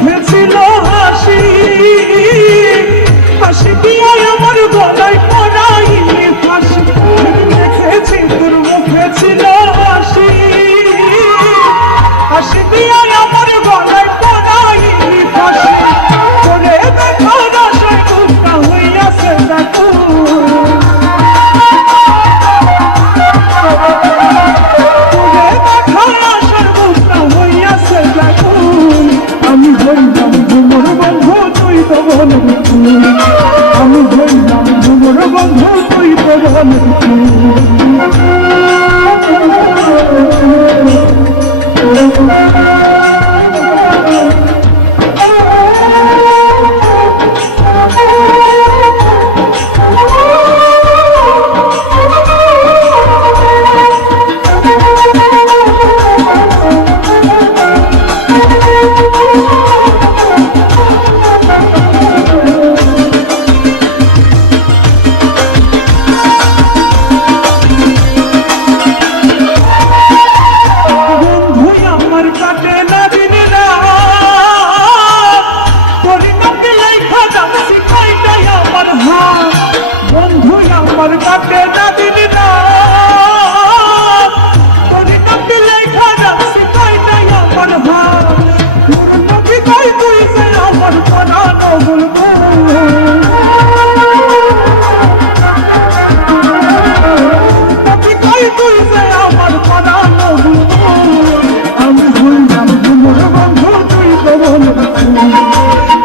মুখে ছিল হাসি, হাসি দিয়ে আমার গলায় পড়াইলি ফাঁসি। দেখেছি তোর মুখে ছিল হাসি, হাসি দিয়ে আমার গলায় পড়াইলি ফাঁসি। করে দেখার আশায় বুকটা হইয়াছে ব্যাকুল, করে দেখার আশার বুকটা হইয়াছে ব্যাকুল। আমি হইলাম তোমার বন্ধু তুই তো বলের ফুল, আমি হইলাম তোমার বন্ধু তুই তো বলের ফুল। বন্ধু আমার কাটে না দিন রাত, তোর নামে লেখা রাখছি কয়টাই আমার হাত। তোর নবী কই তুই যে আমার পরানো বুলবুল, নবী কই তুই যে আমার পরানো বুলবুল। আমি হইলাম তোমার বন্ধু তুই তো বলের ফুল,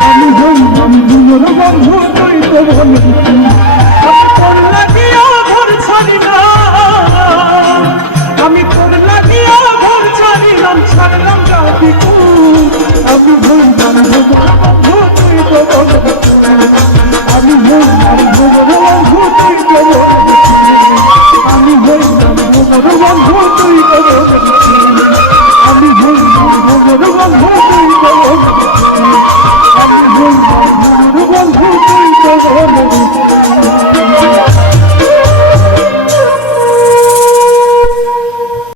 আমি হইলাম তোমার বন্ধু তুই তো বলের ফুল। আমি তোর লাগিয়া ঘর ছাড়িলাম, ছাড়লাম জাতি কুল। আমি হইলাম